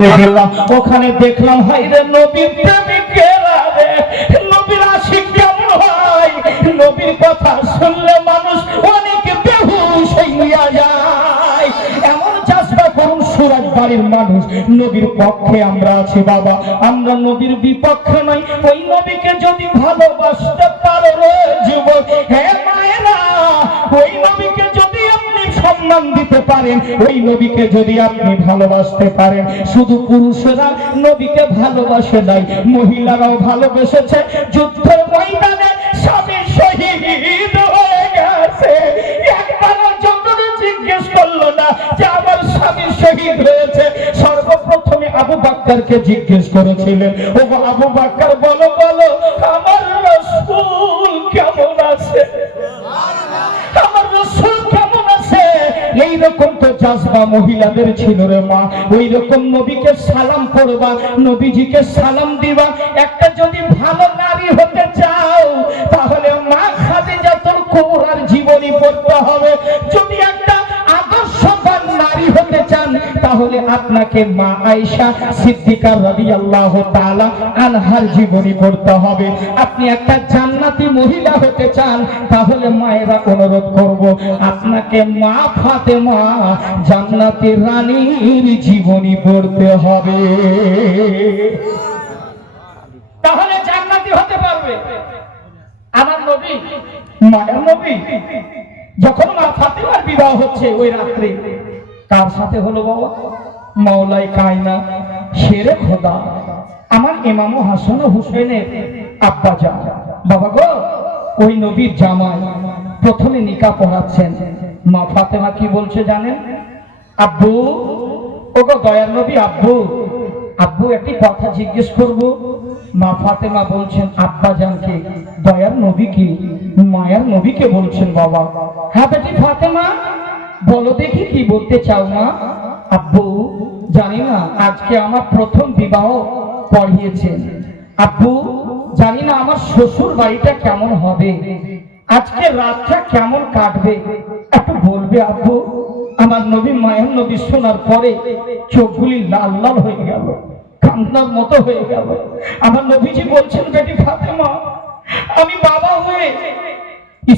ওখানে দেখলাম হাইরে নবীর প্রেমিকেরা রে, নবীর আশিক কেমন হয়, নবীর কথা শুনলে মানুষ অনেক বেহুশ হইয়া যায়। এমন চেষ্টা করুন সুরাজ বাড়ির মানুষ, নবীর পক্ষে আমরা আছি বাবা, আমরা নবীর বিপক্ষে নই। ওই নবীকে যদি ভালোবাসতে পারো রে যুবক, হ্যাঁ মায়েরা, ওই নবীকে যদি আপনি সম্মান দিতে পারেন, ওই নবীকে যদি আপনি ভালোবাসতে পারেন, শুধু পুরুষেরা নবীকে ভালোবাসে নাই, মহিলারাও ভালোবেসেছে। যুদ্ধের ময়দানে স্বামী শহীদ হয়ে গেছে, একবারও যখন জিজ্ঞেস করলো না যে আমার স্বামী শহীদ হয়েছে, সর্বপ্রথমে আবু বকরকে জিজ্ঞেস করেছিলেন, ও আবু বকর বলো বলো আমার রাসূল কেমন আছে, আমার রাসূল কেমন আছে। এইরকম তো জাজবা মহিলাদের ছিল রে মা, ওই রকম নবীকে সালাম করবা, নবীজিকে সালাম দিবা। একটা যদি ভালো নারী হতে চাও তাহলে মা খাদিজাতুল কুবরার জীবনী পড়তে হবে। যদি একটা আদর্শবান নারী হতে চান তাহলে আপনাকে মা আয়েশা সিদ্দিকা রাদিয়াল্লাহু তাআলা আনহার জীবনী পড়তে হবে। আপনি একটা জান্নাতি মহিলা হতে চান তাহলে মায়েরা অনুরোধ করব আপনাকে মা ফাতেমা জান্নাতি রানীর জীবনী পড়তে হবে, তাহলে জান্নাতি হতে পারবে। আমার নবী, মায়ের নবী, যখন মা ফাতেমার বিবাহ হচ্ছে ওই রাত্রে কার সাথে হলো বাবা? মাওলাই কায়না শেরে খোদা আমার ইমাম হাসান ও হুসেনের আব্বা জান। বাবা গো, ওই নবীর জামাই প্রথমে নিকাহ পড়াচ্ছেন। মা ফাতেমা কি বলছে জানেন? আব্বু, ওগো দয়ার নবী আব্বু, আব্বু একটি কথা জিজ্ঞেস করব। মা ফাতেমা বলছেন আব্বা জানকে, দয়ার নবীকে, মায়ার নবীকে বলছেন বাবা। হ্যাঁ বেটি ফাতেমা বলো দেখি কি বলতে চাও মা? আব্বু জানি না আজকে আমার প্রথম বিবাহ পড়িয়েছেন, আব্বু জানি না আমার শ্বশুর বাড়িটা কেমন হবে, আজকে রাতটা কেমন কাটবে, একটু বলবে আব্বু? আমার নবী, মায়ের নবী শোনার পরে চোখগুলি লাল লাল হয়ে গেল, কান্নার মতো হয়ে গেল। আমার নবীজি বলছেন বেটি ফাতেমা, আমি বাবা হয়ে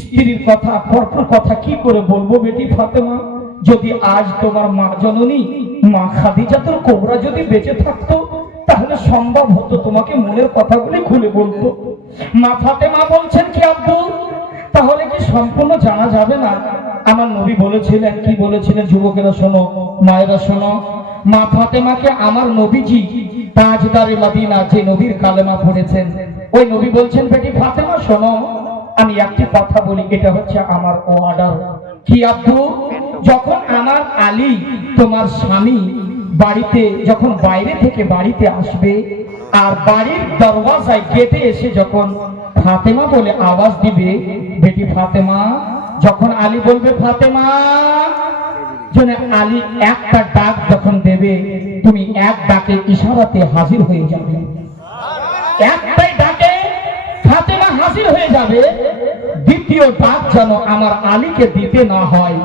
স্ত্রীর কথা, পরপর কথা কি করে বলবো বেটি ফাতেমা? যদি আজ তোমার মা জননী মা খাদিজাতুল কুবরা যদি বেঁচে থাকতো তাহলে সম্ভব হতো তোমাকে মনের কথাগুলি খুলে বলতো। মা ফাতেমা বলছেন কি আব্বু, তাহলে কি সম্পূর্ণ জানা যাবে না? আমার নবী বলেছিলেন, কি বলেছিলেন যুবকেরা শোনো, মায়েরা শোনো, মা ফাতেমাকে আমার নবীজি তাজদারে মদিনা, যে নবীর কালেমা পড়েছেন, ওই নবী বলছেন বেটি ফাতেমা শোনো, আমি একটি কথা বলি, এটা হচ্ছে আমার অর্ডার। কি আব্বু? যখন আমার আলী তোমার স্বামী বাড়িতে, যখন বাইরে থেকে বাড়িতে আসবে আর বাড়ির দরওয়াজায় গেটে এসে যখন ফাতেমা বলে আওয়াজ দিবে, বেটি ফাতেমা, যখন আলী বলবে ফাতেমা, জন্য আলী একটা ডাক যখন দেবে, তুমি এক ডাকে ইশারাতে হাজির হয়ে যাবে, একটাই ডাকে ফাতেমা হাজির হয়ে যাবে, দ্বিতীয় ডাক যেন আমার আলীকে দিতে না হয়।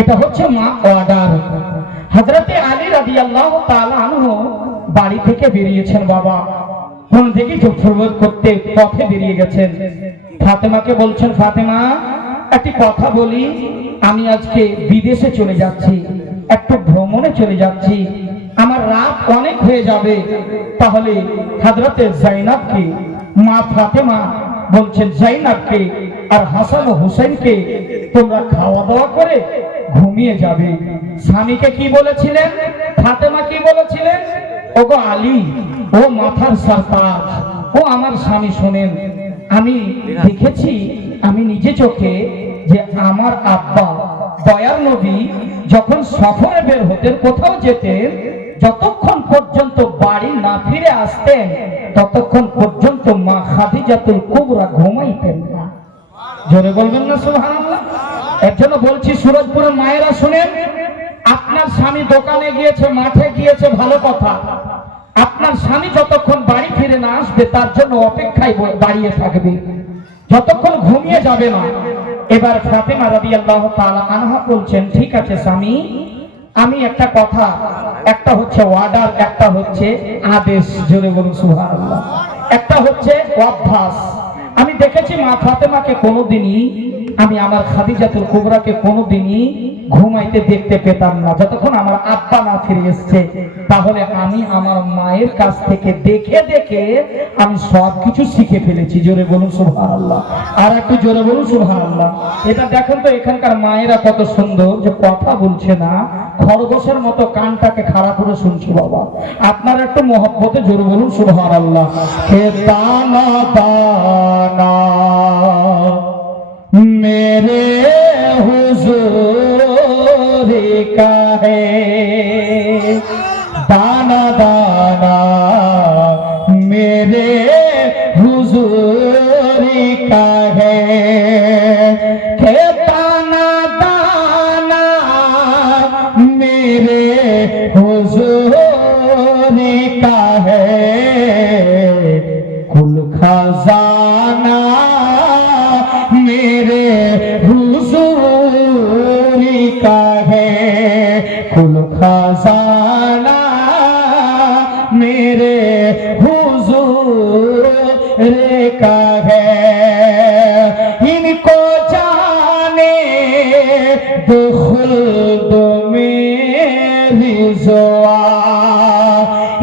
এটা হচ্ছে মা অর্ডার। হযরতে আলী রাদিয়াল্লাহু তাআলা আনহু বাড়ি থেকে বেরিয়েছেন বাবা, কোন দিকে ফুরবত করতে পথে বেরিয়ে গেছেন। ফাতেমাকে বলছেন ফাতেমা একটি কথা বলি, আমি আজকে বিদেশে চলে যাচ্ছি, একটু ভ্রমণে চলে যাচ্ছি, আমার রাত অনেক হয়ে যাবে, তাহলে হযরতে যায়েনবকে, মা ফাতেমা বলছেন যায়েনবকে আর হাসান ও হুসাইনকে তোমরা খাওয়া দাওয়া করে ঘুমিয়ে যাবে। স্বামীকে কি বলেছিলেন? ফাতেমা কি বলেছিলেন? ওগো আলী, ও মাথার সরতাজ, ও আমার স্বামী শোনেন, আমি দেখেছি, আমি নিজে চোখে, যে আমার আব্বা দয়ার নবী যখন সফরে বের হতেন, কোথাও যেতেন, যতক্ষণ পর্যন্ত বাড়ি না ফিরে আসতেন ততক্ষণ পর্যন্ত মা খাদিজাতুল কুবরা ঘুমাইতেন না। জোরে বলবেন না সুবহানাল্লাহ? এর জন্য বলছি সুরজপুরের মায়েরা শুনেন, আপনার স্বামী দোকানে গিয়েছে, মাঠে গিয়েছে, ভালো কথা, আপনার স্বামী যতক্ষণ বাড়ি ফিরে না আসবে তার জন্য অপেক্ষায় দাঁড়িয়ে থাকবে, যতক্ষণ ঘুমিয়ে যাবে না। এবার ফাতেমা রাদিয়াল্লাহু তাআলা আনহা বলছেন ঠিক আছে স্বামী, আমি একটা কথা, একটা হচ্ছে অর্ডার, একটা হচ্ছে আদেশ, জোরে বলুন সুবহানাল্লাহ। একটা হচ্ছে অভ্যাস। আমি দেখেছি মা ফাতেমাকে কোনোদিনই, আমি আমার খাদিজাতুল কুবরাকে কোনোদিনই ঘুমাইতে দেখতে পেতাম না যতক্ষণ আমার আব্বা না ফিরে এসছে। তাহলে আমি আমার মায়ের কাছ থেকে দেখে দেখে আমি সবকিছু শিখে ফেলেছি, জোরে বলুন সুবহানাল্লাহ। আর একটু জোরে বলুন সুবহানাল্লাহ। এটা দেখেন তো এখানকার মায়েরা কত সুন্দর, যে কথা বলছে না, খরগোশের মতো কানটাকে খাড়া করে শুনছে। বাবা আপনার একটু মহব্বতে জোরে বলুন সুবহানাল্লাহ। হে দানা দানা मेरे हुजूर का है, दाना दाना मेरे हुजूर का है, हे दाना दाना मेरे हुजूर का है, कुल खजाना मेरे हुजूर का है, कुल खजाना मेरे हुजूर का है, इनको जाने दो खुल्द में रिज़वा,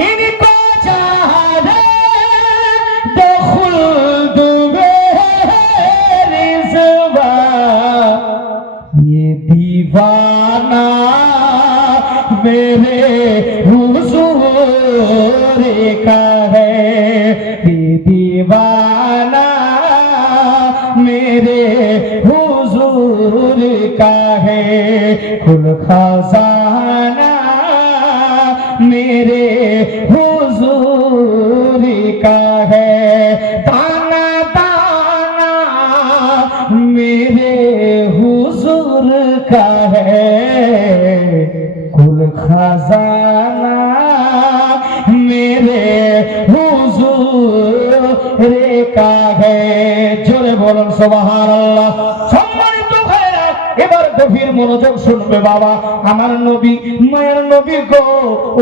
इनको जाने दो खुल्द ये दीवाना मेरे हुजूर का है, ये दीवाना मेरे हुजूर का है, कुल खजाना मेरे हुजूर का है, दाना दाना मेरे हुजूर का है, कुल खजाना मेरे हुजूर का है, जोरे बोलन सुबहानाल्लाह। সম্মানিত ভাইরা এবার গভীর মনোযোগ শুনবে বাবা। আমার নবী, মায়ের নবী গো,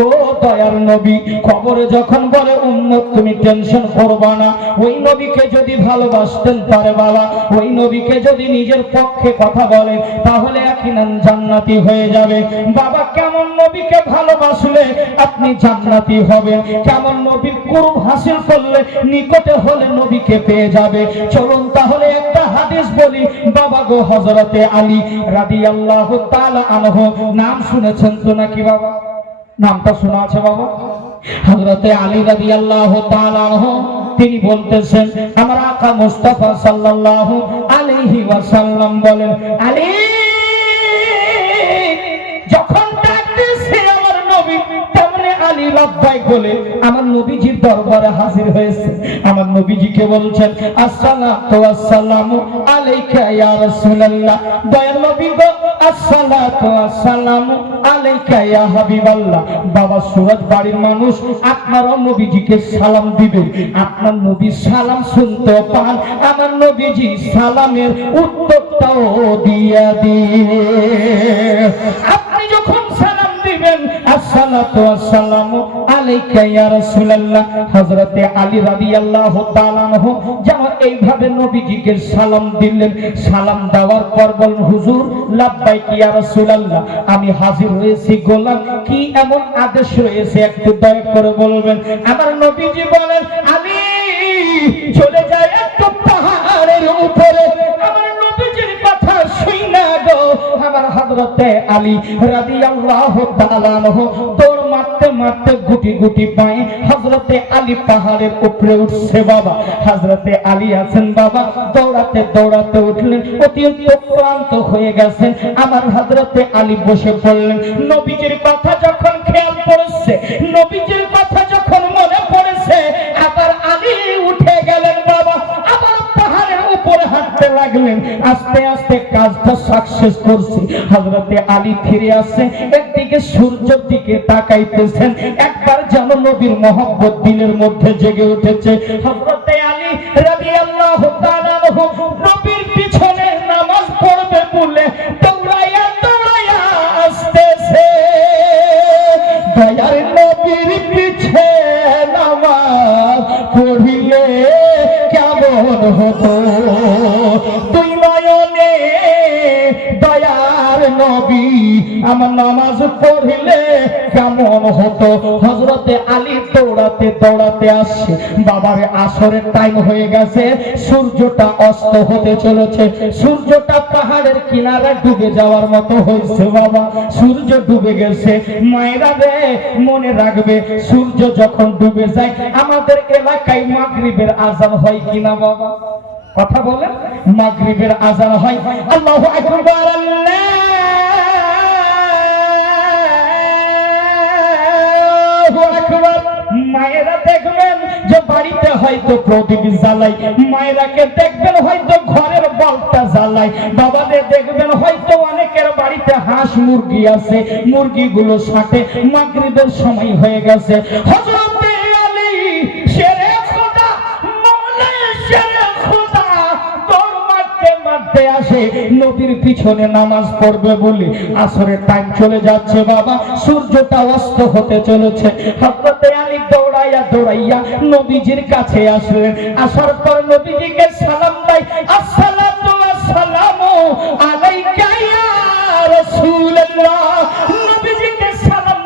ও দয়ার নবী, খবরে যখন বলে উম্মত তুমি টেনশন করবা না, ওই নবীকে যদি ভালোবাসতেন পারে বাবা, ওই নবীকে যদি নিজের পক্ষে কথা বলে তাহলে একদিন জান্নাতি হয়ে যাবে। বাবা কেমন নবীকে ভালোবাসলে আপনি জান্নাতি হবেন, কেমন নবীর কুরব হাসিল করলে, নিকটে হলে নবীকে পেয়ে যাবে। চলুন তাহলে একটা হাদিস বলি বাবা গো। হযরতে আলী রাদিয়াল্লাহু তাআলা আনহু, নাম শুনেছেন তো নাকি বাবা? নামটা শোনা আছে বাবা? হযরতে আলী রাদিয়াল্লাহু তাআলা আনহু তিনি বলতেছেন, আমার আকা মুস্তাফা সাল্লাল্লাহু আলাইহি ওয়াসাল্লাম বলেন, আলী যখন ডাকতেছে আমার নবী, তেমনি আলী লাব্বাইক বলে আমার নবীজির দরবারে হাজির হয়েছে। আমার নবীজিকে বলছেন, আসসালাতু ওয়াসসালামু আলাইকা ইয়া রাসূলুল্লাহ, দয়ার নবী গো আসসালাতু ওয়াসসালামু আলাইকা ইয়া হাবিবাল্লাহ। বাবা সুরত বাড়ির মানুষ আপনারা নবীজিকে সালাম দিবেন। আপনার নবী সালাম শুনতে পান, আমার নবীজি সালামের উত্তরটাও দিয়া দিয়ে। আপনি যখন সালাম দিবেন আসসালাতু ওয়াসসালামু আলাইকা ইয়া রাসূলুল্লাহ, হযরতে আলী রাদিয়াল্লাহু তাআলা আনহু যেন এইভাবে নবীজিকে সালাম দিলেন। সালাম দেওয়ার পর বলেন, হুজুর লাব্বাইক ইয়া রাসূলুল্লাহ, আমি হাজির হয়েছি, গোলাম কি এমন আদেশ রয়েছে একটু দয়া করে বলবেন। আমার নবীজি বলেন, আলী চলে যায় একটু পাহাড়ের উপরে। আমার নবীজির কথা শুইনা গো আমার হযরতে আলী রাদিয়াল্লাহু তাআলা আনহু দৌড় মারতে মারতে গুটি গুটি পায়ে হযরতে আলী পাহাড়ের উপরে উঠছে বাবা। হযরতে আলী আছেন বাবা, দৌড়াতে দৌড়াতে উঠলেন, অত্যন্ত ক্লান্ত হয়ে গেছেন। আমার হযরতে আলী বসে পড়লেন। নবীজির কথা যখন খেয়াল পড়েছে, নবীজির কথা যখন মনে পড়েছে, আবার আলী উঠে গেলেন বাবা, আবার পাহাড়ের উপরে হাঁটতে লাগলেন। আস্তে আস্তে কাজটা সাকসেস করছি। হযরতে আলী ফিরে আসছে, একদিকে সূর্যের দিকে তাকাইতেছেন, একবার যেন নবীর মহব্বত দিলের মধ্যে জেগে উঠেছে। হযরতে আলী রাদিয়াল্লাহু তাআলা আনহু নবীর পিছনে নামাজ পড়বে বলে দৌড়াইয়া দৌড়াইয়া আসতেছে। হতো তুই নয়নে দয়ার নবী আমার নামাজ পড়লে কেমন হতো। হযরতে আলী দৌড়াতে দৌড়াতে আসছে, বাবার আসরের টাইম হয়ে গেছে, সূর্যটা অস্ত হতে চলেছে, সূর্যটা পাহাড়ের কিনারে ডুবে যাওয়ার মতো হয়েছে। বাবা সূর্য ডুবে গেছে, মায়েরা রে মনে রাখবে সূর্য যখন ডুবে যায় আমাদের এলাকায় মাগরিবের আযান হয় কিনা বাবা? কথা বলেন, মাগরিবের আযান হয়। আল্লাহু আকবার, আল্লাহু আকবার। মায়েরা দেখবেন যে বাড়িতে হয়তো প্রদীপ জ্বালাই, মায়েরাকে দেখবেন হয়তো ঘরের বাল্বটা জ্বালাই, বাবাদের দেখবেন হয়তো অনেকের বাড়িতে হাঁস মুরগি আছে, মুরগিগুলো সাথে মাগরিবের সময় হয়ে গেছে। হযরতে আলী শেরে খোদা, মওলাই শেরে খোদা দৌড় মারতে মারতে আসে নবীর পিছনে নামাজ পড়বে বলে। আসরের টাইম চলে যাচ্ছে বাবা, সূর্যটা অস্ত হতে চলেছে। হযরতে আলী দৌড়াইয়া দৌড়াইয়া নবীজির কাছে আসলেন, আসার পর নবীজিকে সালাম দেয়, আসসালাতু ওয়াসসালামু আলাইকা ইয়া রাসূলুল্লাহ। নবীজিকে সালাম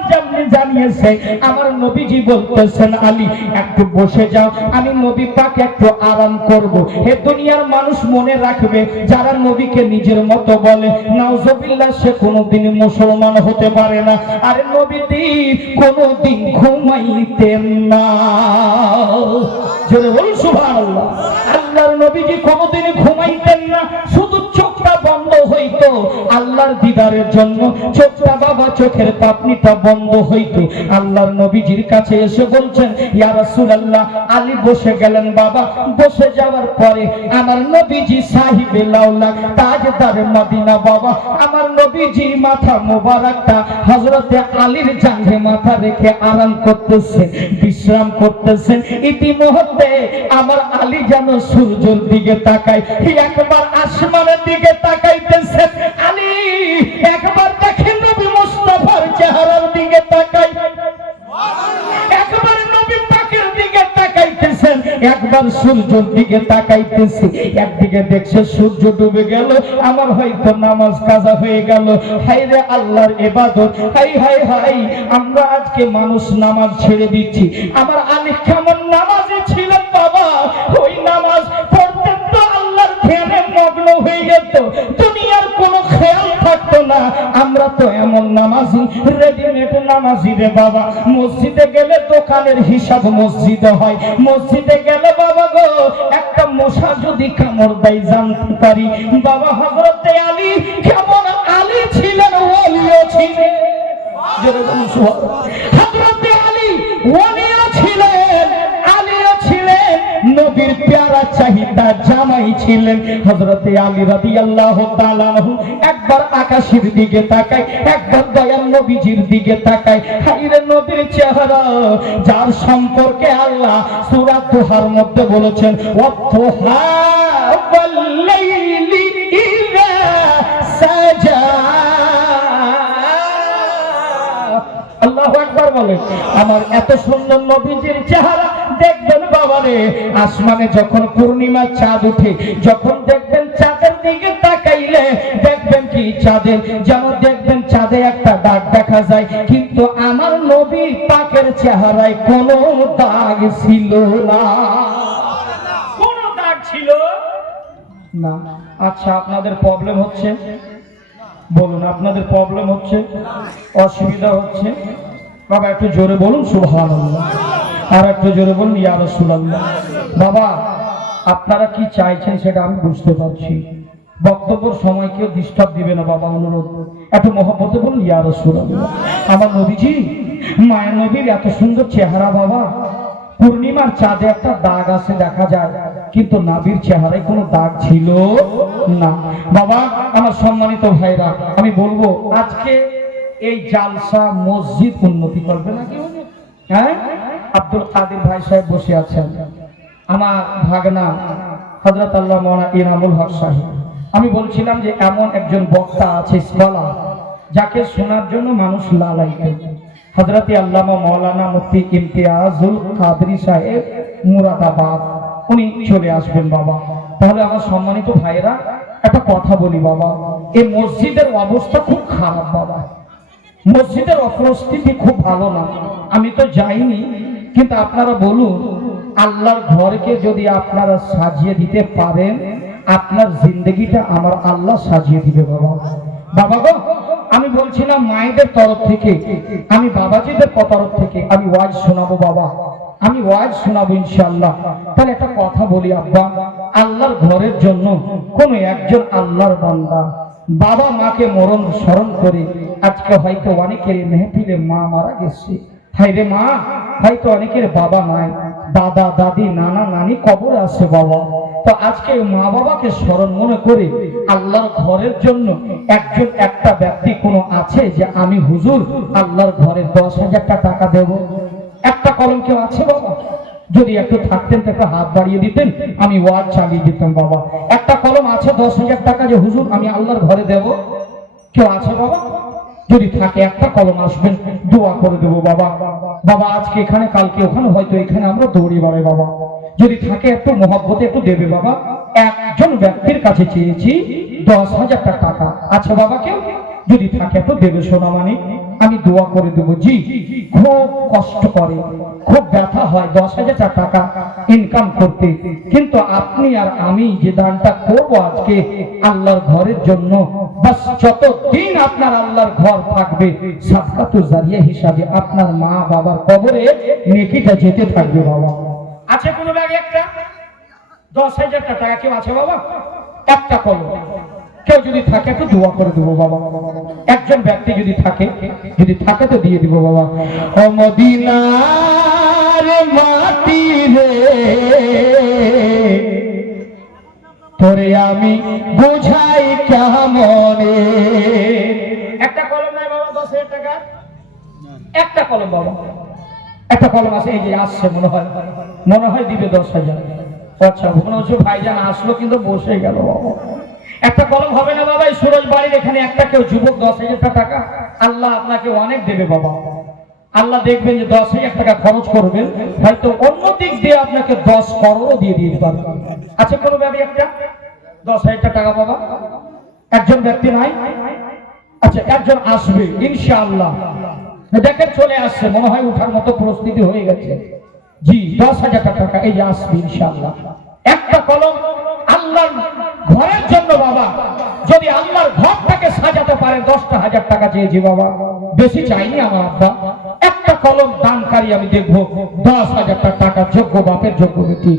জানিয়েছে, আমার নবীজি বলতেছেন আলী একটু বসে যাও, আমি নবী পাক একটু আরাম করব। হে দুনিয়ার মানুষ মনে রাখবে, যারা নবীকে নিজের মতো বলে নাউজুবিল্লাহ সে কোনোদিন মুসলমান হতে পারে না। আরে নবীজি কোনোদিন ঘুমাইতেন না, জোরে বলুন সুবহানাল্লাহ। আল্লাহর নবীজি কোনোদিন ঘুমাইতেন না, শুধু চোখটা বন্ধ হইতো আল্লাহর দিদারের জন্য, চোখটা বাবা চোখের পাপনিটা বন্ধ হইতো। আল্লাহর নবীজির কাছে এসে বলছেন ইয়া রাসূলুল্লাহ। আলী বসে গেলেন বাবা, বসে যাওয়ার পরে আমার নবীজি সাহিবে লাউলা তাজদার মদিনা বাবা, আমার নবীজি মাথা মোবারকটা হযরতে আলীর জাঙ্ঘে মাথা রেখে আরাম করতেছেন, বিশ্রাম করতেছেন। ইতিমধ্যে আমার আলী যেন সূর্যের দিকে তাকায়, একবার আসমানের দিকে তাকাইতেছেন। আলী একবার দেখেন নবী মুস্তাফার চেহারার দিকে তাকাই, একবার নবী পাকের দিকে তাকাইতেছেন, একবার সূর্যের দিকে তাকাইতেছে। একদিকে দেখছে সূর্য ডুবে গেল, আমার হয়তো নামাজ কাজা হয়ে গেল। হায় রে আল্লাহর ইবাদত, হাই হাই হাই, আমরা আজকে মানুষ নামাজ ছেড়ে দিচ্ছি। আমার আলী কেমন নামাজি ছিলেন বাবা, ওই নামাজ পড়তেন তো আল্লাহর ধ্যানে মগ্ন হয়ে যেত, দুনিয়ার কোনো খেয়াল থাকতো না। আমরা তো এমন নামাজি, রেডিমেড নামাজি রে বাবা। মসজিদে গেলে দোকানের হিসাব মসজিদে হয়, মসজিদে গেলে বাবা গো একটা মশা যদি কামড় দেয় জানতে পারি। বাবা হযরতে আলী কেমন আলী ছিলেন, ওলিও ছিলেন, হযরতে আলী ওলিও ছিলেন, আলীও ছিলেন, নবীর প্যারা চাহিদা জামাই ছিলেন। হযরতে আলী রাদিয়াল্লাহু তাআলা আনহু একবার আকাশের দিকে তাকায়, একবার দয়াল নবীজির দিকে তাকায়। হায়রে নবীর চেহারা, যার সম্পর্কে আল্লাহ সূরা দুহার মধ্যে বলেছেন ওয়াদুহা ওয়াল লাইলি ইযা সাজা। আল্লাহু আকবার বলেন। আমার এত সুন্দর নবীজির চেহারা দেখবেন বাবারে, আসমানে যখন পূর্ণিমা চাঁদ উঠে, যখন দেখবেন চাঁদের দিকে তাকাইলে দেখবেন কি চাঁদের যেন দেখবেন চাঁদে একটা দাগ দেখা যায়, কিন্তু আমার নবী পাকের চেহারায় কোনো দাগ ছিল না, কোনো দাগ ছিল না। আচ্ছা আপনাদের প্রবলেম হচ্ছে, বলুন আপনাদের প্রবলেম হচ্ছে, অসুবিধা হচ্ছে? বাবা একটু জোরে বলুন সুবহানাল্লাহ, আর একটু জোরে বলুন ইয়া রাসূলুল্লাহ। বাবা আপনারা কি চাইছেন সেটা আমি বুঝতে পারছি, বক্তব্যের সময় কেউ ডিস্টার্ব দিবে না বাবা, অনুরোধ একটু মহব্বতে বলুন ইয়া রাসূলুল্লাহ। আমার নবীজি মায়ের নবীর এত সুন্দর চেহারা বাবা, পূর্ণিমার চাঁদে একটা দাগ আছে দেখা যায়, কিন্তু নবীর চেহারায় কোনো দাগ ছিল না। বাবা আমার সম্মানিত ভাইরা, আমি বলবো আজকে এই জালসা মসজিদ উন্নতি করবে না কেউ? হ্যাঁ, আব্দুল কাদের ভাই সাহেব বসে আছেন, আমার ভাগনা হযরত আল্লাহ মাওলানা ইনামুল হক সাহেব। আমি বলছিলাম যে এমন একজন বক্তা আছে, স্কলার, যাকে শোনার জন্য মানুষ লালায়িত, হযরত আল্লামা মাওলানা মুফতি ইমতিয়াজুল কাদরি সাহেব মুরাদাবাদ। উনি চলে আসবেন বাবা। তাহলে আমার সম্মানিত ভাইরা একটা কথা বলি বাবা, এই মসজিদের অবস্থা খুব খারাপ বাবা, মসজিদের অপরিস্থিতি খুব ভালো না। আমি তো যাইনি, কিন্তু আপনারা বলুন, আল্লাহর ঘরকে যদি আপনারা সাজিয়ে দিতে পারেন, আপনার জিন্দগিটা আমার আল্লাহ সাজিয়ে দিবে বাবা। বাবা গো, আমি বলছিলাম মায়েদের তরফ থেকে, আমি বাবাজিদের তরফ থেকে আমি ওয়াজ শোনাবো বাবা, আমি ওয়াজ শোনাবো ইনশাআল্লাহ। তাহলে একটা কথা বলি আব্বা, আল্লাহর ঘরের জন্য কোন একজন আল্লাহর বান্দা বাবা মাকে মরণ স্মরণ করে, আজকে হয়তো অনেকের মেহফিলে মা মারা গেছে, হায় রে মা, হয়তো অনেকের বাবা নাই, দাদা দাদি নানা নানি কবর আছে বাবা। তো আজকে মা বাবাকে স্মরণ মনে করে আল্লাহর ঘরের জন্য একজন একটা ব্যক্তি কোনো আছে যে আমি হুজুর আল্লাহর ঘরে 10,000 টাকা দেব? একটা কলম কেউ আছে বাবা? যদি একটু থাকতেন তো একটা হাত বাড়িয়ে দিতেন, আমি ওয়াজ চালিয়ে দিতাম বাবা। একটা কলম আছে 10,000 টাকা যে হুজুর আমি আল্লাহর ঘরে দেব? কেউ আছে বাবা? যদি থাকে একটা কলম আসবেন, দোয়া করে দেবো বাবা। বাবা আজকে এখানে, কালকে ওখানে, হয়তো এখানে আমরা দৌড়ি বেড়াই বাবা। যদি থাকে একটু মহব্বতে একটু দেবে বাবা। একজন ব্যক্তির কাছে চেয়েছি 10,000 টাকা, আছে বাবা কেউ? যদি থাকে একটু দেবে সোনা মানি, আমি দোয়া করে দেবো। জি, খুব কষ্ট করে, খুব ব্যথা হয় 10,000 টাকা ইনকাম করতে, কিন্তু আপনি আর আমি যে দানটা করবো আজকে আল্লাহর ঘরের জন্য, বাস যতদিন আপনার আল্লাহর ঘর থাকবে সাদকাতুল জারিয়া হিসাবে আপনার মা বাবার কবরে নেকিটা যেতে থাকবে বাবা। আছে কোনো ব্যাগে একটা 10,000 টাকা কেউ আছে বাবা? একটা কলম কেউ যদি থাকে একটু দোয়া করে দেবো বাবা। একজন ব্যক্তি যদি থাকে, যদি থাকে তো দিয়ে দিব বাবা। ও মদিনার মাটি রে, তোরে আমি বুঝাই কেমনে। একটা কলম নাই বাবা 10,000 টাকা? একটা কলম বাবা, একটা কলম আছে, এই যে আসছে, মনে হয় দিবে 10,000। আচ্ছা, মনে হচ্ছে ভাইজান আসলো কিন্তু বসে গেল বাবা। একটা কলম হবে না বাবা? এই সুরজ বাড়ির এখানে একটা কেউ যুবক 10,000 টাকা, আল্লাহ আপনাকে অনেক দেবে বাবা। আল্লাহ দেখবেন যে 10,000 টাকা খরচ করবেন, হয়তো অন্য দিক দিয়ে আপনাকে 10 করোড়ও দিয়ে দিতে পারবে। আছে কোনো ব্যাপারে একটা 10,000 টাকা বাবা? একজন ব্যক্তি নাই? আচ্ছা, একজন আসবে ইনশাআল্লাহ। দেখেন চলে আসছে, মনে হয় উঠার মতো প্রস্তুতি হয়ে গেছে। জি, 10,000 টাকা এই যে আসবে ইনশাআল্লাহ। একটা কলম আল্লাহর ঘরের জন্য বাবা, যদি আল্লাহর ঘরটাকে সাজাতে পারে 10,000 টাকা চেয়েছি বাবা, বেশি চাইনি আমার আব্বা। একটা কলম দানকারী আমি দেখবো 10,000 টাকা, যোগ্য বাপের যোগ্য বেটি।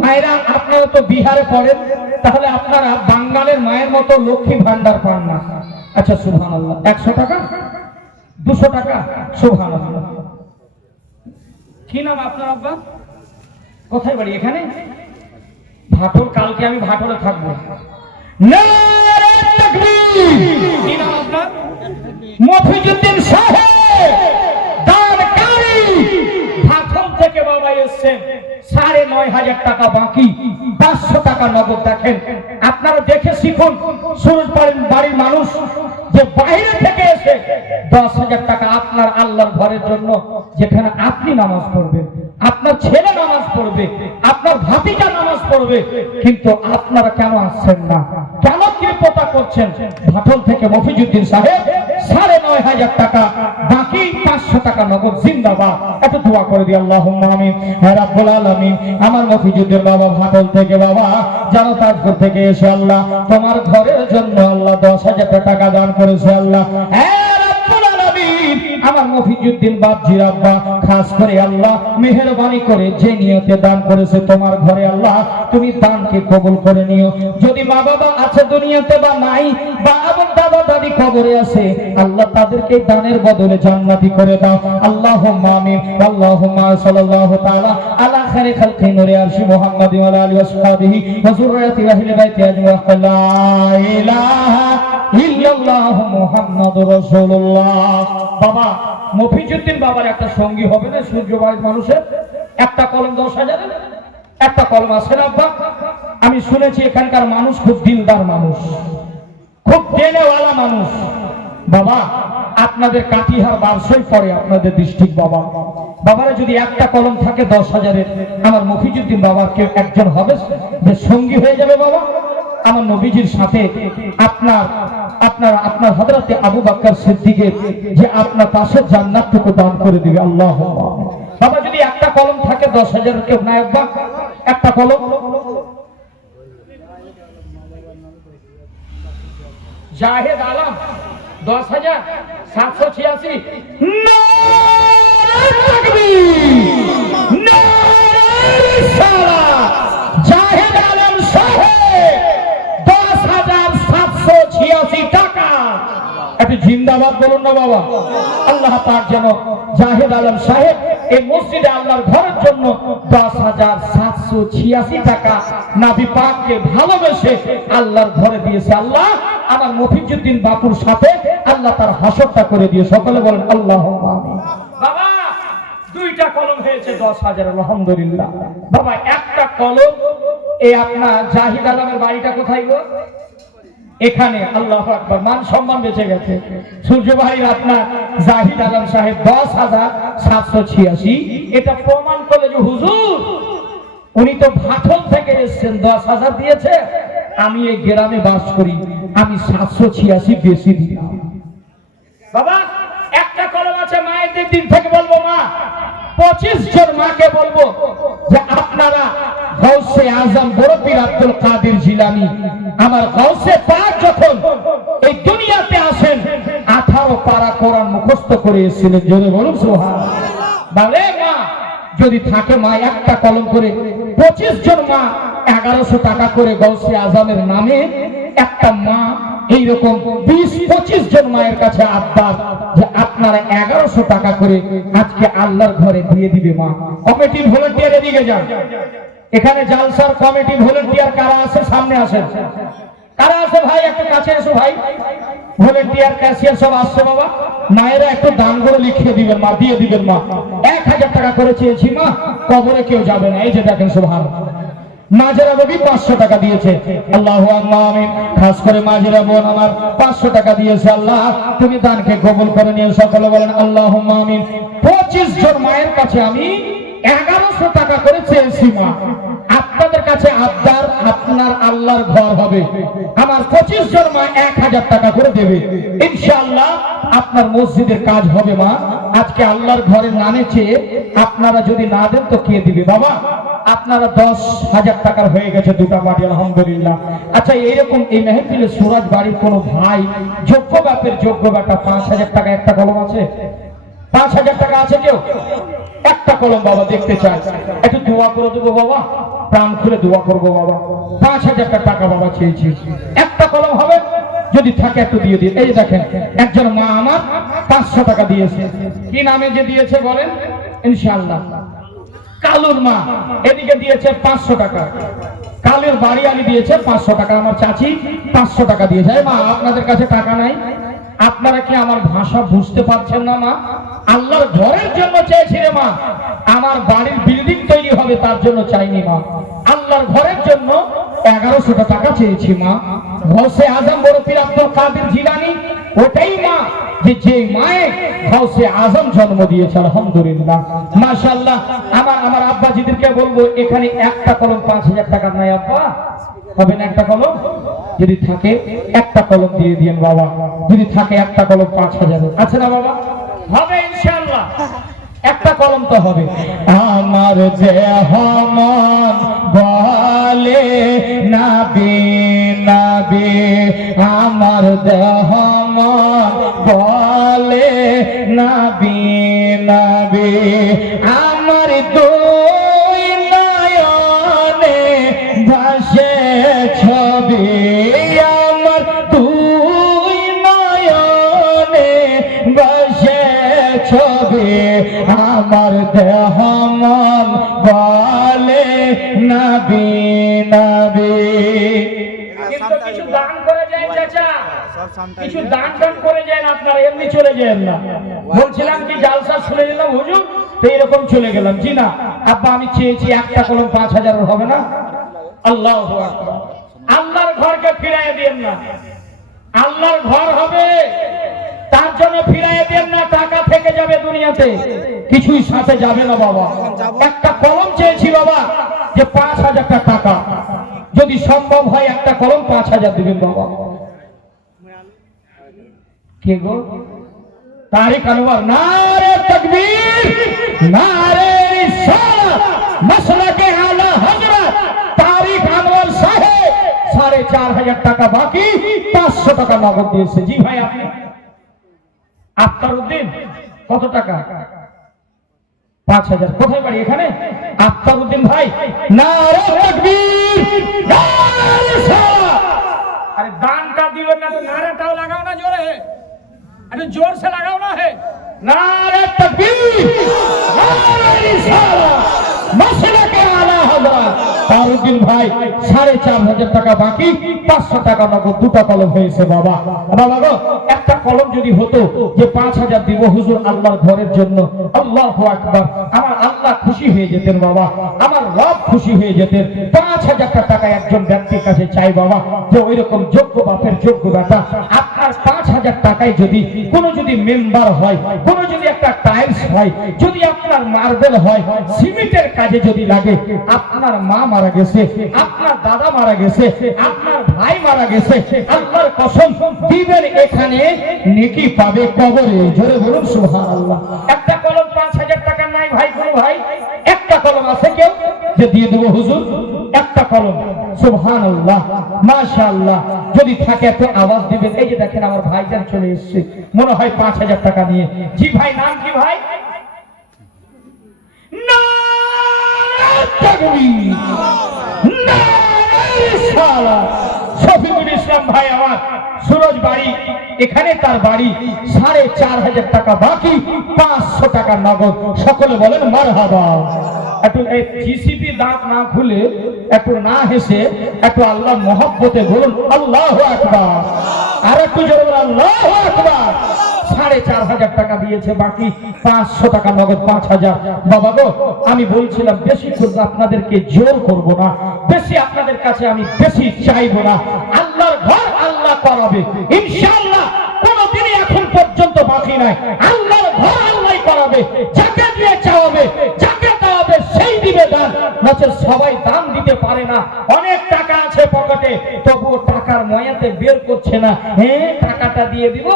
মায়েরা আপনারা তো বিহারে পড়েন, তাহলে আপনারা বাঙালের মায়ের মতো লক্ষ্মী ভান্ডার পান না। আচ্ছা সুবহানাল্লাহ, 100 টাকা 200 টাকা, সুবহানাল্লাহ। কি নাম আপনার আব্বা? কোথায় বাড়ি? এখানে ভাটল। কালকে আমি ভাটলে থাকবো। কি নাম আপনার? মফিজউদ্দিন সাহেব দানকারী ভাটল থেকে বাবা এসেছেন। 9,500 টাকা বাকি, 500 টাকা নগদ। দেখেন আপনারা দেখে শিখুন, সুরজ বাড়ির মানুষ যে বাইরে থেকে এসে 10,000 টাকা আপনার আল্লাহর ঘরের জন্য, যেখানে আপনি নামাজ পড়বেন, আপনার ছেলে নামাজ পড়বে, আপনার ভাতিজা নামাজ পড়বে, কিন্তু আপনারা কেন আসছেন না? কেন কৃপতা করছেন? ভাটল থেকে মফিজউদ্দিন সাহেব 9,500 টাকা বাকি, 500 টাকা নগদ। জিন্দাবাদ। এত দোয়া করে দিই আল্লাহুম্মা আমিন। হে রাব্বুল আলামিন, আমার মফিজউদ্দিন বাবা ভাটল থেকে বাবা জানো তাজপুর থেকে এসে আল্লাহ তোমার ঘরের জন্য আল্লাহ 10,000 টাকা দান করেছে আল্লাহ। আমার মফিজউদ্দিন বাপজির আব্বা খাস করে আল্লাহ মেহেরবানি করে যে নিয়তে দান করেছে তোমার ঘরে আল্লাহ তুমি দানকে কবুল করে নিও। যদি মা বাবা আছে দুনিয়াতে বা নাই, বা আমার দাদা দাদি কবরে আছে, আল্লাহ তাদেরকে দানের বদলে জান্নাতি করে দাও। আল্লাহুম্মা আমিন। আল্লাহুম্মা সাল্লাল্লাহু তাআলা আলা খায়রি খালকি নূরে আরশি মুহাম্মাদি ওয়া আলিহি ওয়া সাহবিহি ওয়া যুররিয়াতি আহলি বাইতি আজমাইন। লা ইলাহা ইল্লাল্লাহ মুহাম্মাদুর রাসূলুল্লাহ। বাবা মফিজউদ্দিন বাবার একটা সঙ্গী হবে না সূর্যবাড়ির মানুষের? একটা কলম 10,000, একটা কলম আছে না আব্বা? আমি শুনেছি এখানকার মানুষ খুব দিলদার মানুষ, খুব দেনেওয়ালা মানুষ। বাবা আপনাদের কাটিহার বারসই পড়ে আপনাদের ডিস্ট্রিক্ট বাবা, বাবারা যদি একটা কলম থাকে 10,000-এর, আমার মফিজউদ্দিন বাবার কেউ একজন হবে যে সঙ্গী হয়ে যাবে বাবা আমার নবীজির সাথে। আপনার হযরতে আবু বকর সিদ্দিকের যে আপনার পাশে জান্নাতটুকু দান করে দিবে। আল্লাহুম্মা আমিন। বাবা যদি একটা কলম থাকে 10,000-এর কেউ নাই আব্বা, একটা কলম জাহেদ আলম 10,786। জাহেদ আলম সাহেব 10,786 টাকা। একটু জিন্দাবাদ বলুন না বাবা। আল্লাহ পাক যেন জাহেদ আলম সাহেব এই মসজিদে আল্লাহর ঘরের জন্য 10,786 টাকা নবী পাককে ভালোবেসে আল্লাহর ঘরে দিয়েছে। আল্লাহ আমার মফিজউদ্দিন বাপুর সাথে আল্লাহ তার হাসরটা করে দিয়ে। সকলে বলেন আল্লাহুম্মা আমিন। বাবা দুইটা কলম হয়েছে 10,000। আলহামদুলিল্লাহ বাবা। একটা কলম এই আপনার জাহিদ আলমের বাড়িটা কোথায় গো? এখানে। আল্লাহু আকবার। মান সম্মান বেঁচে গেছে। সূর্য ভাই আপনার জাহিদ আলম সাহেব 10,786 এটা প্রমাণ করলে যে হুজুর উনি তো ভাটল থেকে এসেছেন, 10,000 দিয়েছে, আমি এই গ্রামে বাস করি, আমি 786 বেশি দিলাম। বাবা একটা কলম আছে মায়েদের দিন থেকে বলবো মা 25 জন মাকে বলবো যে আপনারা গাউসে আজম বড় পীর আব্দুল কাদের জিলানী আমার গাউসে পাক যখন এই দুনিয়াতে আসেন 18 পারা কোরআন মুখস্থ করে এসেছিলেন। জোরে বলুন সুবহানাল্লাহ। বলে মা যদি থাকে মা একটা কলম করে 25 জন মা 1100 টাকা করে গাউসে আজমের নামে একটা মা এইরকম 20-25 জন মায়ের কাছে আবদার যে আপনারা 1100 টাকা করে আজকে আল্লাহর ঘরে দিয়ে দিবে মা। কমিটির ভলান্টিয়ার এদিকে যান। এখানে জালসার কমিটির ভলান্টিয়ার কারা আছে সামনে আসেন। কারা আছে ভাই একটু কাছে এসো ভাই। ভলান্টিয়ার ক্যাশিয়ার সব আসছে বাবা। মায়েরা একটু দানগুলো লিখিয়ে দিবেন মা, দিয়ে দিবেন মা। 1000 টাকা করে চেয়েছি মা, কবরে কেউ যাবে না। এই যে দেখেন সুবহানাল্লাহ। মাজেরা নবী 500 টাকা দিয়েছে। আল্লাহু আমিন। খাস করে মাজেরা বোন আমার 500 টাকা দিয়েছে। আল্লাহ তুমি দানকে কবুল করে নিয়ে। সকলে বলেন আল্লাহুম্মা আমিন। 25 জন মায়ের কাছে আমি 1100 টাকা করে চেয়েছি মা। আপনাদের কাছে আবদার আপনার আল্লাহর ঘর হবে, আমার 25 জন মা 1000 টাকা করে দেবে। ইনশাআল্লাহ আপনার মসজিদের কাজ হবে মা। আজকে আল্লাহর ঘরের নামে চেয়ে আপনারা যদি না দেন তো কে দিবে বাবা? আপনারা 10,000 টাকার হয়ে গেছে দুটা বাড়ি। আলহামদুলিল্লাহ। আচ্ছা এইরকম এই মেহফিলে সুরাজ বাড়ির কোন ভাই যোগ্য বাপের যোগ্য বেটা 5,000 টাকা একটা কলম আছে? 5,000 টাকা আছে কেউ? একটা কলম বাবা দেখতে চাই। একটু দোয়া করে দেবো বাবা, প্রাণ খুলে দোয়া করবো বাবা। 5,000 টাকা বাবা চেয়েছি, একটা কলম হবে যদি থাকে একটু দিয়ে দিয়ে। এই দেখেন একজন মা আমার 500 টাকা দিয়েছে। কি নামে যে দিয়েছে বলেন? ইনশাআল্লাহ কালুর মা এদিকে দিয়েছে 500 টাকা। কালুর বাড়ি আলী দিয়েছে 500 টাকা। আমার চাচি 500 টাকা দিয়েছে। মা আপনাদের কাছে টাকা নাই? আপনারা কি আমার ভাষা বুঝতে পারছেন না মা? আল্লাহর ঘরের জন্য চেয়েছি রে মা, আমার বাড়ির বিল্ডিং তৈরি হবে তার জন্য চাইনি মা। আল্লাহর ঘরের জন্য 1100 টাকা চেয়েছি মা। গাউসে আজম বড় পীর আব্দুল কাদের জিলানী ওটাই মা যে মায়ে গাউসে আজম জন্ম দিয়েছে। আলহামদুলিল্লাহ মাশাআল্লাহ। আমার আব্বাজিদেরকে বলবো এখানে একটা কলম 5,000 টাকা নাই আব্বা, হবে না একটা কলম? যদি থাকে একটা কলম দিয়ে দিন বাবা। যদি থাকে একটা কলম 5,000 আছে না বাবা? হবে ইনশাআল্লাহ। একটা কলম তো হবে। আমার দেহ মন বলে নবী নবী, আমার দেহ মন বলে নবী নবী, আমার দুই নয়নে ভাসে ছবি, আমার দুই নয়নে ভাসে ছবি, আমার দেহ মন বলে নবী নবী। কিন্তু কিছু দান করে যায় চাচা, কিছু দান টান করে যায় না, আপনারা এমনি চলে যায় না। বলছিলাম কি জালসা শুনে দিলাম হুজুর তো এরকম চলে গেলাম। জি না আব্বা, আমি চেয়েছি একটা কলম 5,000 হবে না? আল্লাহু আকবার। আল্লাহর ঘরকে ফিরাইয়ে দেন না, আল্লাহর ঘর হবে তার জন্য ফিরাইয়ে দেন না। টাকা থেকে যাবে দুনিয়াতে, কিছুই সাথে যাবে না বাবা। একটা কলম চেয়েছি বাবা, যে 5,000 টাকা, যদি সম্ভব হয় একটা কলম 5,000 দিবেন বাবা। কে গো? তারিক আনোয়ার, নারে তাকবীর, নারে রিসালাত, মাসলাকে আলা হযরত তারিক আনোয়ার সাহেব 4,500 টাকা বাকি, 500 টাকা নগদ দিয়েছে। জি ভাই, আপনি আফতারউদ্দিন কত টাকা? 5,000। কোথায় বাড়ি? এখানে। আফতারউদ্দিন ভাই, নারে তাকবীর, নারে রিসালাত। আরে দানটা দিবেন না তো নারাটাও লাগাও না জোরে, अरे जोर से लगाओ ना है। नारे तकबीर, नारे रिसालत, मसला के आला हजरत तारुद्दीन भाई 4,500 টাকা বাকি, 500 টাকা নগদ, দুটো কলম হয়েছে বাবা। বাবা গো, একটা কলম যদি হতো যে 5,000 দিব হুজুর আল্লাহর ঘরের জন্য, আল্লাহু আকবার, আমার আল্লাহ খুশি হয়ে যেতেন বাবা, আমার রব খুশি হয়ে যেতেন। 5,000 টাকা একজন ব্যক্তির কাছে চাই বাবা, যে ওইরকম যোগ্য বাপের যোগ্য বেটা, আপনার 5,000 টাকায় যদি কোন যদি মেম্বার হয়, কোন যদি একটা টাইলস হয়, যদি আপনার মার্বেল হয়, সিমেন্টের কাজে যদি লাগে, আপনার মা মারা গেছে, আপনার দাদা মারা গেছে, আপনার ভাই মারা গেছে, আল্লাহর কসম দিবেন, এখানে নেকি পাবে কবরে। জোরে বলুন সুবহানাল্লাহ। একটা কলম 5,000 টাকা নাই ভাই, কোন ভাই একটা কলম আছে কেউ যে দিয়ে দেব হুজুর? একটা কলম। সুবহানাল্লাহ, মাশাআল্লাহ। যদি থাকে তো আওয়াজ দিবেন। এই যে দেখেন আমার ভাইজান চলে এসেছে, মনে হয় 5,000 টাকা নিয়ে। জি ভাই, নাম কি ভাই? নারে তাকবীর, নারে রিসালাত। শফিকুল ইসলাম ভাই আমার, সুরজ বাড়ি, এখানে তার বাড়ি। 4,500 টাকা বাকি, 500 টাকা নগদ। সকলে বলেন মারহাবা। একটু এই জিসিপি দাঁত না খুলে, একটু না হেসে, একটু আল্লাহর মহব্বতে বলুন আল্লাহু আকবার। আর একটু জোরে বলুন আল্লাহু আকবার। 4,500 টাকা দিয়েছে বাকি, 500 টাকা নগদ, 5,000। বাবা গো, আমি বলছিলাম বেশি করব, আপনাদেরকে জোর করব না, বেশি আপনাদের কাছে আমি বেশি চাইবো না। আল্লাহর ঘর আল্লাহ করাবে ইনশাআল্লাহ, কোনদিনই এখন পর্যন্ত বাকি নাই। আল্লাহর ঘর আল্লাহ করাবে, যাকে দিয়ে চাওয়াবে, যাকে দেওয়াবে সেই দিবে দান। নচেত সবাই দান দিতে পারে না। অনেক টাকা আছে পকেটে, তবুও টাকার ময়াতে বের করছে না। হ্যাঁ, টাকাটা দিয়ে দিব,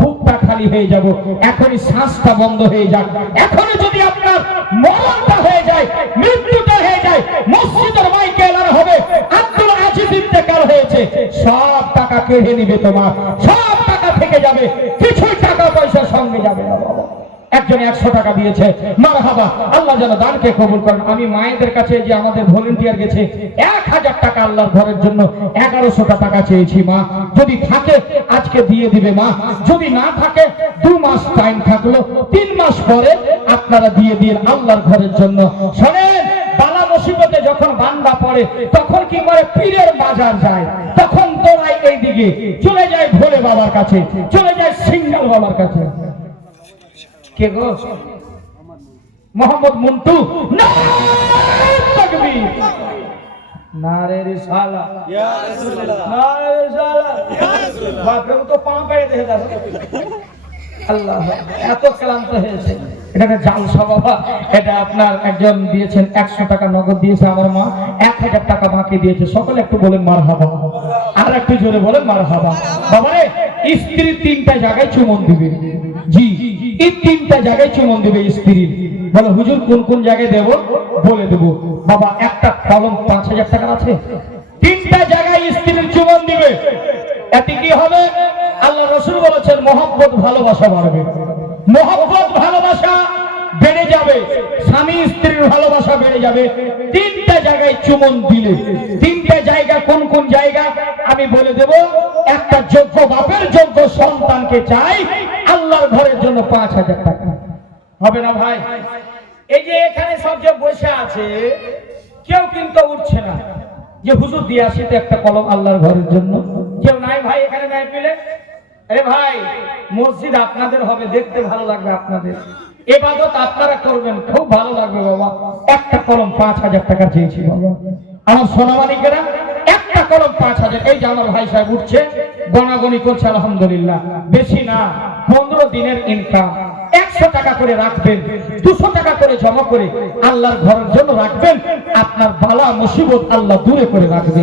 বুকটা খালি হয়ে যাব, এখনই শ্বাসটা বন্ধ হয়ে যাক। এখনই যদি আপনার মরণটা হয়ে যায়, মৃত্যুটা হয়ে যায়, মসজিদের মাইকে এলান হবে আব্দুল আজিজ ইন্তেকাল হয়েছে, সব টাকা কেড়ে নিবে তোমার, সব টাকা থেকে যাবে, কিছু টাকা পয়সা সঙ্গে যাবে না বাবা। একজনে 100 টাকা দিয়েছে, মারহাবা, আল্লাহ যেন দানকে কবুল করেন। আমি মায়েদের কাছে যে আমাদের ভলেন্টিয়ার গেছে 1,000 টাকা আল্লাহর ঘরের জন্য, 1100 টাকা চেয়েছি। মা যদি থাকে আজকে দিয়ে দিবে মা, যদি না থাকে 2 মাস টাইম থাকলো, 3 মাস পরে আপনারা দিয়ে দিন আল্লাহর ঘরের জন্য। শোনেন, বালা মুসিবতে যখন বান্দা পড়ে, তখন কি করে? পীরের বাজার যায়, তখন তোরাই এইদিকে চলে যায় ভোলে বাবার কাছে, চলে যায় সিঙ্গাল বাবার কাছে। কে গো? মোহাম্মদ মন্টু। নারে তাকবীর, নারে রিসালাত, ইয়া রাসূলুল্লাহ, নারে রিসালাত, ইয়া রাসূলুল্লাহ। বাপরে তো পা পেয়ে দেখে দাও, আল্লাহ এত ক্লান্ত হয়েছে। এটা জালসা বাবা। এটা আপনার একজন দিয়েছেন 100 টাকা নগদ দিয়েছে, আমার মা 1,000 টাকা বাকি দিয়েছে। সকলে একটু বলেন মারহাবা, আর একটু জোরে বলেন মারহাবা। বাবারে, স্ত্রী 3টা জায়গায় চুমন দিবে। জি, এই 3টা জায়গায় চুমন দিবে স্ত্রী। বলে হুজুর কোন কোন জায়গায় দেব? বলে দেব বাবা। একটা কলম 5,000 টাকা আছে, 3টা জায়গায় স্ত্রীর চুমন দিবে। এতে কি হবে? আল্লাহ রাসূল বলেছেন মহব্বত ভালোবাসা বাড়বে, মহব্বত ভালোবাসা বেড়ে যাবে, স্বামী স্ত্রীর ভালোবাসা বেড়ে যাবে। 3টা জায়গায় চুমন দিলে, 3টা জায়গা কোন কোন জায়গা আমি বলে দেব। একটা যোগ্য বাপের যোগ্য সন্তানকে চাই আল্লাহর ঘরের জন্য 5,000 টাকা। হবে না ভাই? এই যে এখানে সব যে বসে আছে, কেউ কিন্তু উঠছে না যে হুজুর দিয়ে আসি তো একটা কলম আল্লাহর ঘরের জন্য। কেউ নাই ভাই এখানে নাই পেলে? আরে ভাই, মসজিদ আপনাদের হবে, দেখতে ভালো লাগবে, আপনাদের ইবাদত আপনারা করবেন, খুব ভালো লাগবে বাবা। একটা কলম 5,000 টাকা চেয়েছি বাবা। আমার সোনামানিকেরা, একটা কলম 5,000। এই যে আমার ভাই সাহেব উঠছে, গণাগণি করছে, আলহামদুলিল্লাহ। বেশি না, 15 দিনের ইনকাম। 100 টাকা করে রাখবেন, 200 টাকা করে জমা করে আল্লাহর ঘরের জন্য রাখবেন, আপনার বালা মুসিবত আল্লাহ দূরে করে রাখবে।